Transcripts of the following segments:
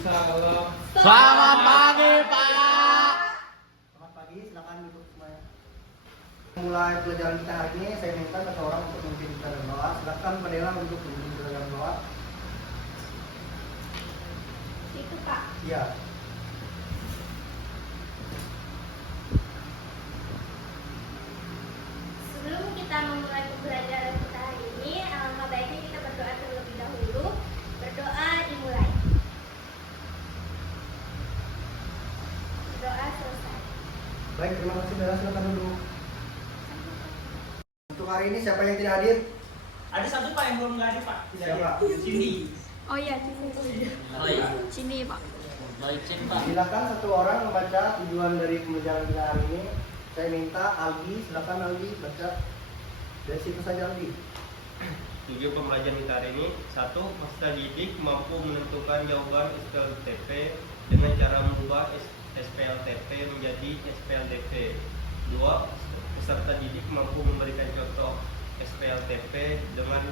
Salam. Selamat pagi, Pak. Selamat pagi, silakan duduk semuanya. Mulai pelajaran kita hari ini, saya minta satu orang untuk memimpin kita dalam doa. Silakan Pak Dela untuk memimpin kita dalam doa. Itu Pak. Iya. Sebelum kita memulai pembelajaran kita hari ini, alangkah baiknya kita berdoa terlebih dahulu. Berdoa dimulai. Berdoa selesai. Baik, terima kasih Dela, silakan duduk. Untuk hari ini siapa yang tidak hadir? Ada satu Pak yang belum hadir Pak. Siapa? Cindy. Oh iya, sini Pak. Baik, Cin, Pak. Silakan satu orang membaca tujuan dari pembelajaran kita hari ini. Saya minta Aldi, silakan Aldi baca. Dari situ saja Aldi. Tujuan pembelajaran kita hari ini: 1. Peserta didik mampu menentukan jawaban SPLTP dengan cara mengubah SPLTP menjadi SPLDP. 2. Peserta didik mampu memberikan contoh SPLTP dengan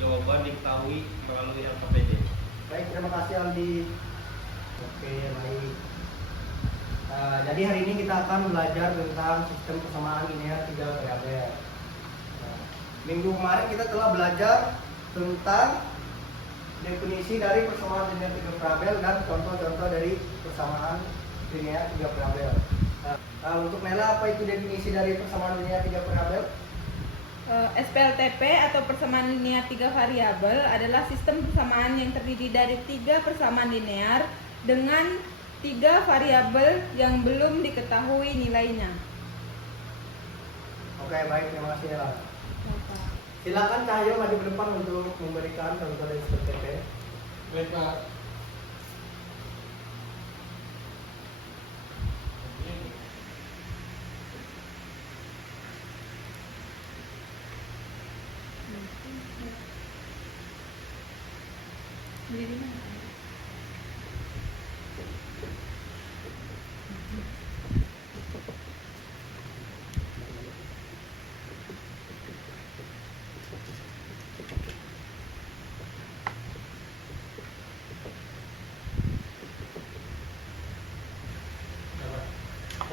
jawaban diketahui melalui LKPD. Baik, terima kasih Aldi. Oke, baik. Jadi hari ini kita akan belajar tentang sistem persamaan linear 3 variabel. Minggu kemarin kita telah belajar tentang definisi dari persamaan linear 3 variabel dan contoh-contoh dari persamaan linear 3 variabel. Untuk Nela, apa itu definisi dari persamaan linear 3 variabel? SPLTP atau persamaan linear 3 variabel adalah sistem persamaan yang terdiri dari 3 persamaan linear dengan 3 variabel yang belum diketahui nilainya. Oke, baik, terima kasih Nela. Silakan Cahyo maju ke depan untuk memberikan contoh dari SPLTP. Baik, Pak.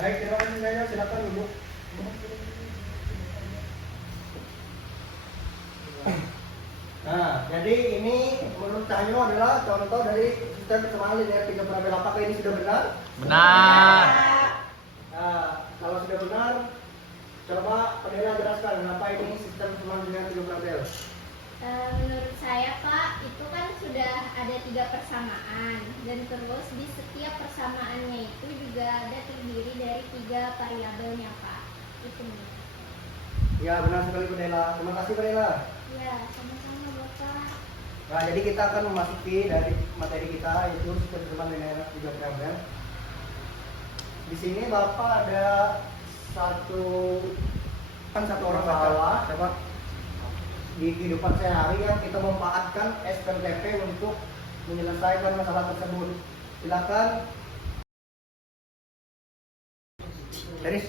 Baik, terima kasih Cahyo, silakan duduk. Nah, jadi ini menurut Cahyo adalah contoh dari sistem persamaan linear 3 variabel. Apakah ini sudah benar? Benar. Nah, kalau sudah benar, coba Padela jelaskan kenapa ini sistem persamaan linear 3 variabel. Menurut saya Pak, itu kan sudah ada 3 persamaan dan terus di setiap persamaannya itu juga ada terdiri dari 3 variabelnya Pak. Itu. Ya, benar sekali Padela. Terima kasih Padela. Ya, sama-sama Bapak. Nah, jadi kita akan memasuki dari materi kita, yaitu sistem persamaan linear 3 variabel. Di sini Bapak ada satu orang baca siapa? Di kehidupan sehari yang kita memanfaatkan SPLTP untuk menyelesaikan masalah tersebut. Silakan. Deris.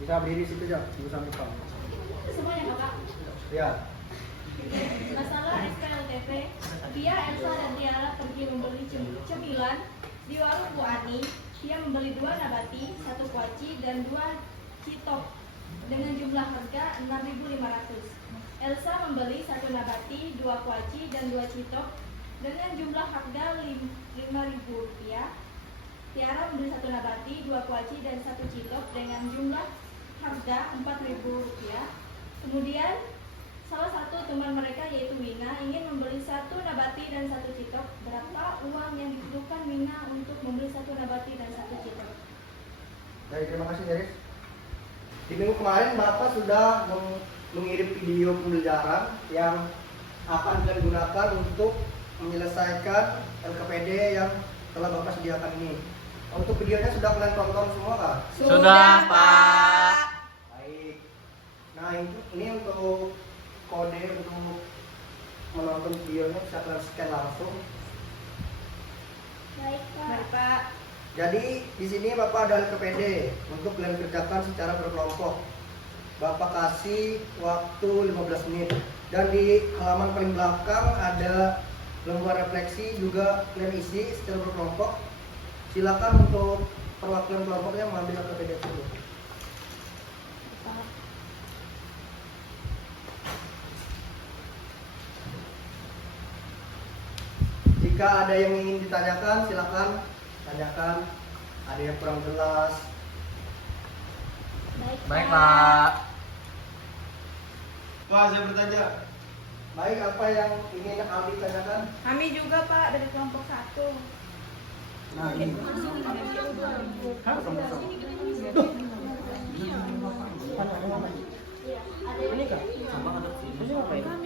Bisa berdiri situ aja, tunggu sampai depan. Semuanya Bapak. Ya. Masalah SPLTP, dia Elsa dan Tiara pergi membeli cemilan di warung Bu Ani. Dia membeli 2 nabati, 1 kuaci, dan 2 citok dengan jumlah harga 6.500. Elsa membeli 1 nabati, 2 kuaci, dan 2 citok dengan jumlah harga 5.000 rupiah. Tiara membeli 1 nabati, 2 kuaci, dan 1 citok dengan jumlah harga 4.000 rupiah. Kemudian salah satu teman mereka yaitu Wina ingin membeli 1 nabati dan 1 citok. Berapa uang yang dibutuhkan Wina untuk membeli 1 nabati dan 1 citok? Baik, terima kasih Deris. Di minggu kemarin Bapak sudah mengirim video pembelajaran yang akan kita gunakan untuk menyelesaikan LKPD yang telah Bapak sediakan ini. Untuk videonya sudah kalian tonton semua kah? Sudah, Pak. Baik. Nah, ini untuk kode untuk menonton videonya bisa kalian scan langsung. Baik Pak. Baik Pak. Jadi di sini Bapak ada LKPD untuk kalian kerjakan secara berkelompok. Bapak kasih waktu 15 menit Dan di halaman paling belakang ada lembar refleksi juga kalian isi secara berkelompok. Silakan untuk perwakilan kelompoknya mengambil APBD dulu. Jika ada yang ingin ditanyakan, silakan tanyakan. Ada yang kurang jelas. Baik, Pak. Pak, saya bertanya. Baik, apa yang ingin Aldi tanyakan? Kami juga Pak dari kelompok 1. Nah, ini. Kami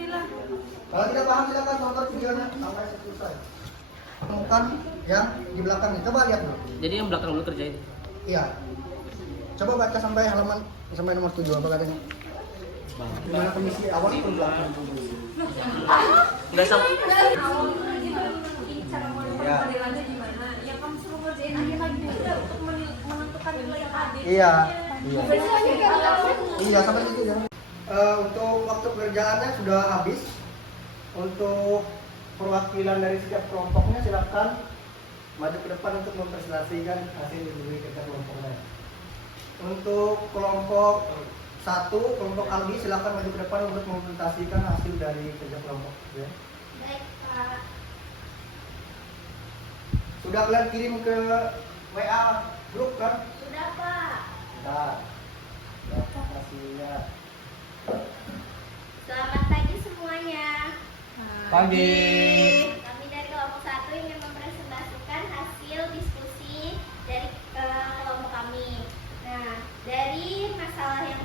lah. Kalau tidak paham silakan tonton videonya sampai selesai. Temukan yang di belakangnya. Coba lihat dulu. Jadi yang belakang dulu kerjain. Iya. Coba baca sampai halaman sampai nomor 7 apa katanya? Gimana kondisi awal itu belakang? Enggak sampai. Ya. Yang kamu suruh ngerjain akhir lagi juga untuk menentukan nilai yang adil. Iya. Iya. Iya sampai situ ya. Untuk waktu pekerjaannya sudah habis. Untuk perwakilan dari setiap kelompoknya silakan maju ke depan untuk mempresentasikan hasil dari kerja kelompoknya. Untuk kelompok 1, kelompok Aldi silakan maju ke depan untuk mempresentasikan hasil dari kerja kelompok. Ya. Baik, Pak. Sudah kalian kirim ke WA grup kan? Sudah, Pak. Sudah. Ya, hasilnya. Selamat pagi semuanya. Pagi. Kami dari kelompok 1 ingin mempresentasikan hasil diskusi dari kelompok kami. Nah, dari masalah yang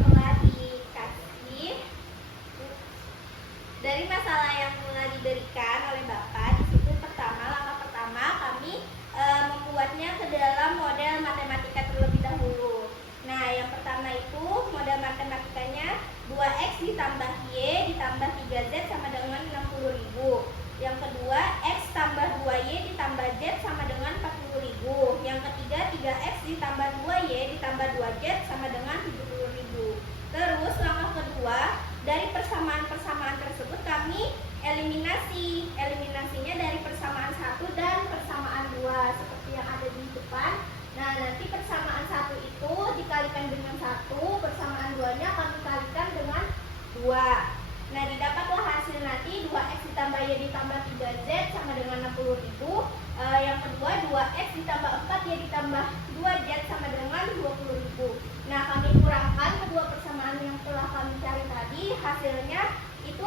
telah diberikan oleh Bapak, di situ langkah pertama kami membuatnya ke dalam model matematika terlebih dahulu. Nah, yang pertama itu model matematikanya 2x ditambah y ditambah 3z sama dengan 60.000. Yang kedua, x tambah 2y ditambah z sama dengan 40.000. Yang ketiga, 3x ditambah 2y ditambah 2z sama dengan 70.000. Terus langkah kedua, dari persamaan-persamaan tersebut kami eliminasi. Eliminasinya dari persamaan 1 dan persamaan 2 seperti yang ada di depan. Nah, nanti persamaan 1 itu dikalikan dengan 1, persamaan 2-nya kami kalikan dengan 2. Nah, didapatlah hasil nanti 2x ditambah y ditambah 3z sama dengan 60.000. Yang kedua 2x ditambah 4y ditambah 2z sama dengan 20.000. Nah, kami kurangkan kedua persamaan yang telah kami cari tadi, hasilnya itu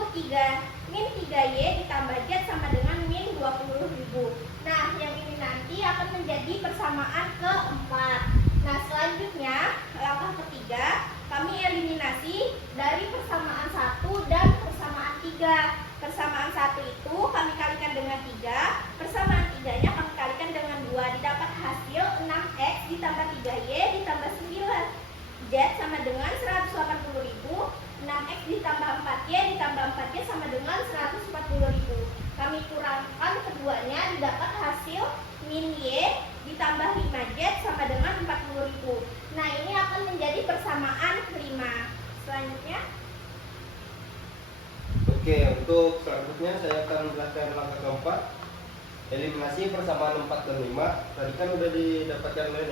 min 3y ditambah z sama dengan min 20.000. Nah, yang ini nanti akan menjadi persamaan keempat. Nah, selanjutnya langkah ketiga, kami eliminasi dari persamaan 1 dan persamaan 3. Persamaan 1 itu kami kalikan dengan 3, persamaan 3-nya kami kalikan dengan 2, didapat hasil 6x ditambah 3y ditambah 9z sama dengan 180.000. 6x ditambah 4y ditambah 4y sama dengan 140.000. Kami kurangkan keduanya, didapat hasil min y ditambah 5z sama dengan 40.000. Nah, ini akan menjadi persamaan 5. Selanjutnya. Oke, untuk selanjutnya saya akan menjelaskan langkah keempat, eliminasi persamaan 4 dan 5. Tadi kan sudah didapatkan oleh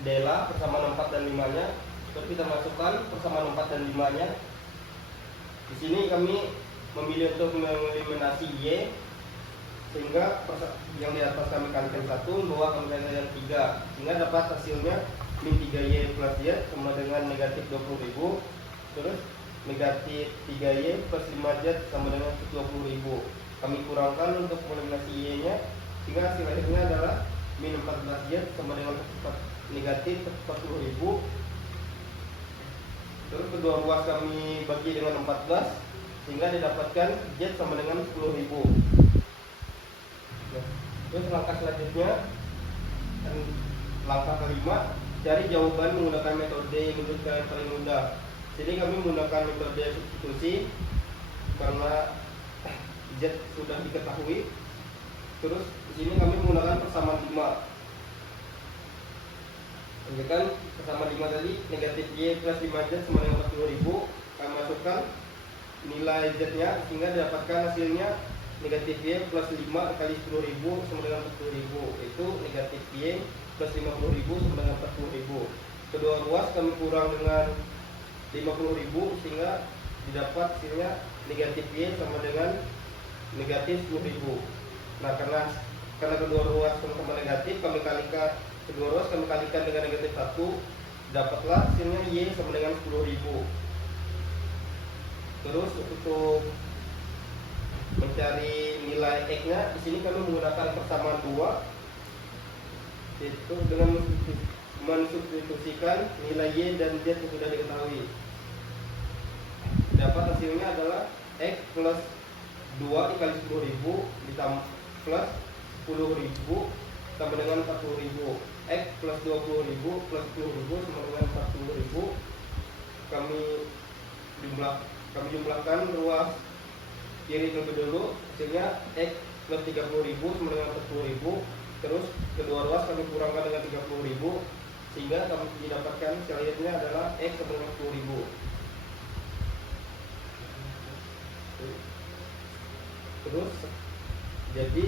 Dela persamaan 4 dan 5-nya. Terus kita masukkan persamaan 4 dan 5-nya. Di sini kami memilih untuk mengeliminasi y, sehingga yang di atas kami kalikan 1, bawah kami kalikan 3, sehingga dapat hasilnya min 3y plus y sama dengan negatif 20.000. Terus negatif 3y plus 5z sama dengan 20.000. Kami kurangkan untuk eliminasi y-nya, sehingga hasil akhirnya adalah min 14z sama dengan negatif 40.000. Terus kedua ruas kami bagi dengan 14, sehingga didapatkan z sama dengan 10.000. Nah, terus langkah selanjutnya, langkah kelima, cari jawaban menggunakan metode yang menurut kalian paling mudah. Jadi kami menggunakan metode substitusi karena z sudah diketahui. Terus di sini kami menggunakan persamaan 5. Kan persamaan 5 tadi negatif y plus 5z sama dengan 40.000. Kami masukkan nilai Z-nya sehingga didapatkan hasilnya negatif Y plus 5 kali 10.000 sama dengan 40.000. Itu negatif Y plus 50.000 sama dengan 40.000. Kedua ruas kami kurang dengan 50.000 sehingga didapat hasilnya negatif Y sama dengan negatif 10.000. Nah, karena kedua ruas sama negatif, kami kalikan kedua ruas kami kalikan dengan negatif 1, dapatlah hasilnya Y sama dengan 10.000. Terus untuk mencari nilai X-nya, di sini kami menggunakan persamaan 2, yaitu dengan mensubstitusikan nilai Y dan Z yang sudah diketahui. Dapat hasilnya adalah X plus 2 dikali 10.000 ditambah plus 10.000 sama dengan 40.000. X plus 20.000 plus 10.000 sama dengan 40.000. Kami jumlahkan ruas kiri terlebih dulu, hasilnya X plus 30.000 sama dengan 40.000. Terus kedua ruas kami kurangkan dengan 30.000 sehingga kami didapatkan hasilnya adalah X sama dengan 10.000. Terus jadi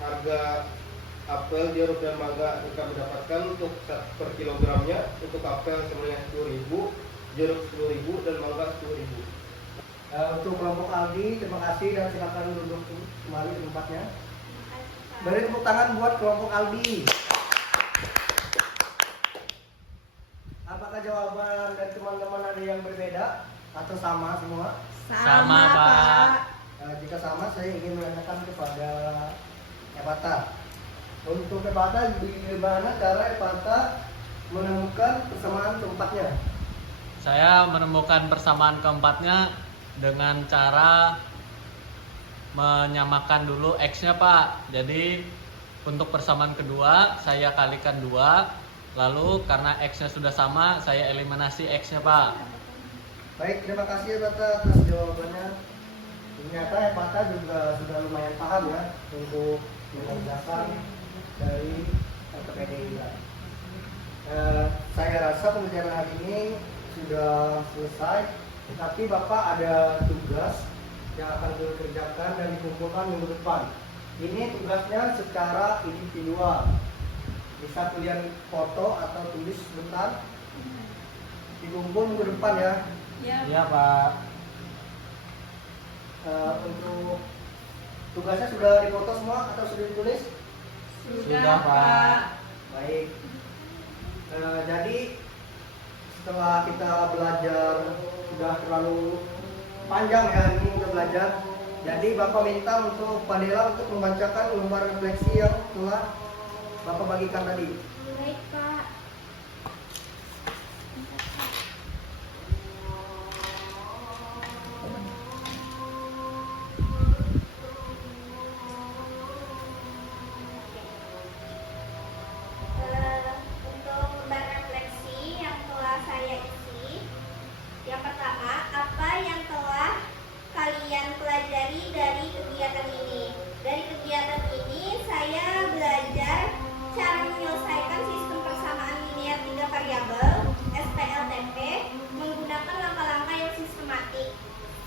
harga apel, jeruk dan mangga yang kami dapatkan untuk per kilogramnya, untuk apel semuanya 10.000, jeruk 10.000 dan mangga 10.000. Untuk kelompok Aldi, terima kasih dan silakan duduk kembali di tempatnya. Beri tepuk tangan buat kelompok Aldi. Apakah jawaban dari teman-teman ada yang berbeda atau sama semua? Sama, Pak. Jika sama, saya ingin menanyakan kepada Epata. Untuk Epata, bagaimana cara Epata menemukan persamaan keempatnya? Saya menemukan persamaan keempatnya dengan cara menyamakan dulu X-nya, Pak. Jadi untuk persamaan kedua saya kalikan 2, lalu karena X-nya sudah sama saya eliminasi X-nya, Pak. Baik, terima kasih Epata atas jawabannya. Ternyata Epata juga sudah lumayan paham ya untuk menjelaskan dari LPPDI. Saya rasa pembelajaran hari ini sudah selesai, tapi Bapak ada tugas yang akan dikerjakan dan dikumpulkan minggu depan. Ini tugasnya secara individual. Bisa kalian foto atau tulis sebentar. Dikumpul minggu depan ya. Iya, Pak. Untuk tugasnya sudah dipoto semua atau sudah ditulis? Sudah, Pak. Baik. Jadi setelah kita belajar sudah terlalu panjang ya ini kita belajar. Jadi Bapak minta untuk Pandela untuk membacakan lembar refleksi yang telah Bapak bagikan tadi. Baik, Pak. Untuk lembar refleksi yang telah saya isi, yang pertama, apa yang telah kalian pelajari dari kegiatan ini? Dari kegiatan ini saya belajar cara menyelesaikan sistem persamaan linear 3 variabel SPLTP menggunakan langkah-langkah yang sistematik.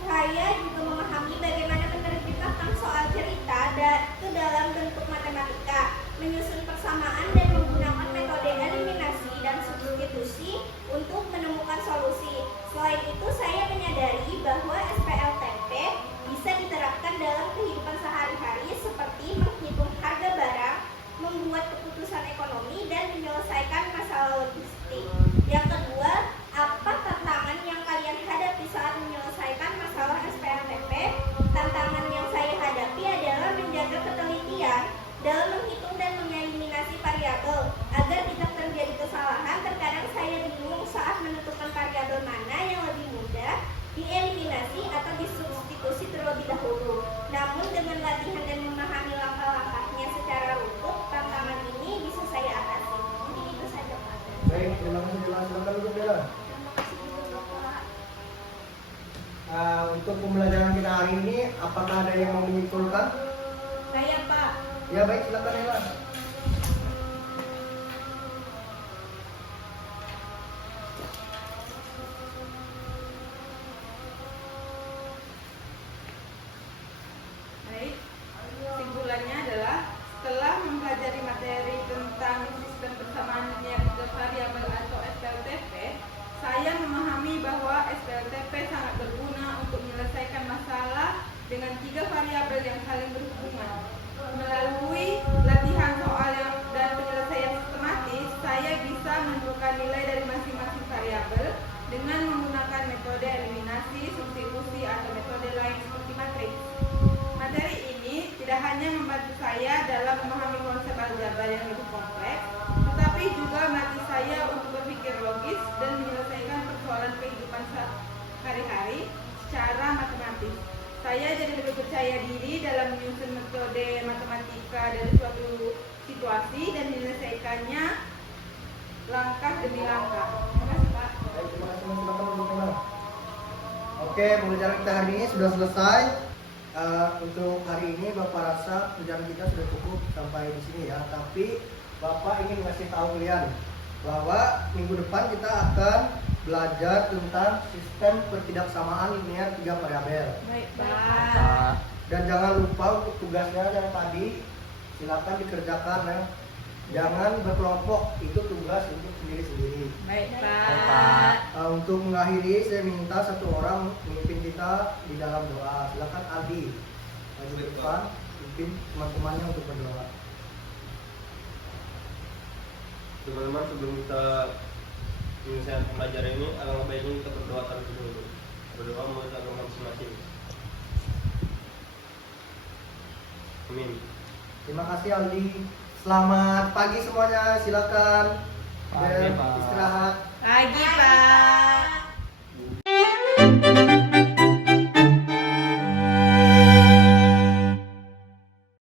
Saya juga memahami bagaimana menerjemahkan soal cerita ke dalam bentuk matematika, menyusun persamaan dan menggunakan metode eliminasi dan substitusi untuk menemukan solusi. Selain itu, saya menyadari bahwa SPLTP bisa diterapkan dalam kehidupan sehari-hari seperti menghitung harga barang, membuat keputusan ekonomi, dan menyelesaikan masalah logistik. Yang kedua, apa tantangan yang kalian hadapi saat menyelesaikan masalah SPLTP? Tantangan yang saya hadapi adalah menjaga ketelitian dalam menghitung dan mengeliminasi variabel agar tidak terjadi kesalahan. Terkadang saya bingung saat menentukan variabel mana yang lebih mudah dieliminasi atau disubstitusi terlebih dahulu. Namun dengan latihan dan memahami langkah-langkahnya secara runtut, tantangan ini bisa saya atasi. Jadi itu saja, Pak. Baik, terima kasih Bella. Silakan duduk Bella. Terima kasih juga, Pak. Untuk pembelajaran kita hari ini, apakah ada yang mau menyimpulkan? Saya, Pak. Ya baik, silakan Bella. yang lebih kompleks, tetapi juga melatih saya untuk berpikir logis dan menyelesaikan persoalan kehidupan sehari-hari secara matematis. Saya jadi lebih percaya diri dalam menyusun metode matematika dari suatu situasi dan menyelesaikannya langkah demi langkah. Terima kasih, Pak. Baik, terima kasih teman-teman. Oke, pembelajaran kita hari ini sudah selesai. Untuk hari ini Bapak rasa pelajaran kita sudah cukup sampai di sini ya. Tapi Bapak ingin ngasih tahu kalian bahwa minggu depan kita akan belajar tentang sistem pertidaksamaan linear 3 variabel. Baik, Pak. Pak. Dan jangan lupa untuk tugasnya yang tadi silakan dikerjakan ya. Jangan berkelompok, itu tugas untuk sendiri-sendiri. Baik, Pak. Pak. Untuk mengakhiri saya minta satu orang memimpin kita di dalam doa. Silakan Aldi maju ke depan, pimpin teman-temannya untuk berdoa. Teman-teman, sebelum kita menyelesaikan pembelajaran ini, alangkah baiknya kita berdoa terlebih dahulu. Berdoa menurut agama masing-masing. Amin. Terima kasih Aldi. Selamat pagi semuanya. Silakan Pagi, Pak. istirahat. Pagi,